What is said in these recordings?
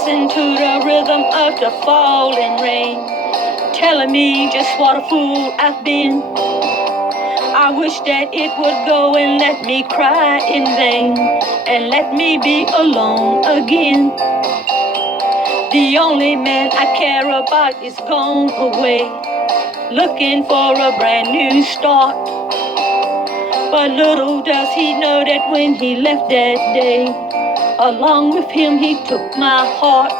Listen to the rhythm of the falling rain, telling me just what a fool I've been. I wish that it would go and let me cry in vain, and let me be alone again. The only man I care about is gone away, looking for a brand new start. But little does he know that when he left that day, along with him he took my heart.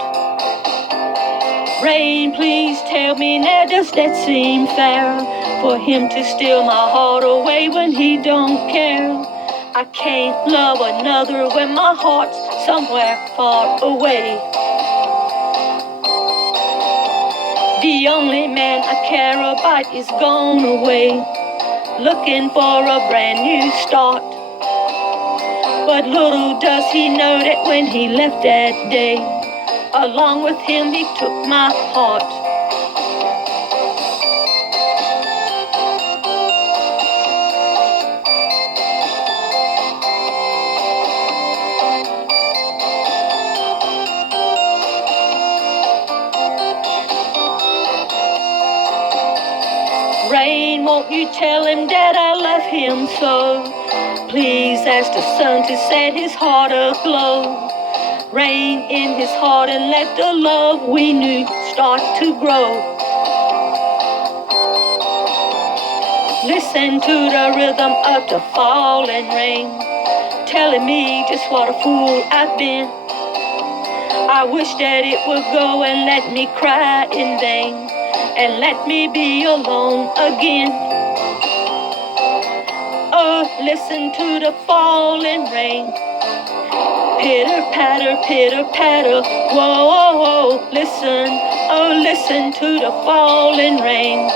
Rain, please tell me now, does that seem fair? For him to steal my heart away when he don't care. I can't love another when my heart's somewhere far away. The only man I care about is gone away, looking for a brand new start. But little does he know that when he left that day, along with him he took my heart. Rain, won't you tell him that I love him so? Please ask the sun to set his heart aglow. Rain in his heart and let the love we knew start to grow. Listen to the rhythm of the falling rain, telling me just what a fool I've been. I wish that it would go and let me cry in vain, and let me be alone again. Oh, listen to the falling rain, pitter patter, whoa, whoa, whoa. Listen, oh, listen to the falling rain.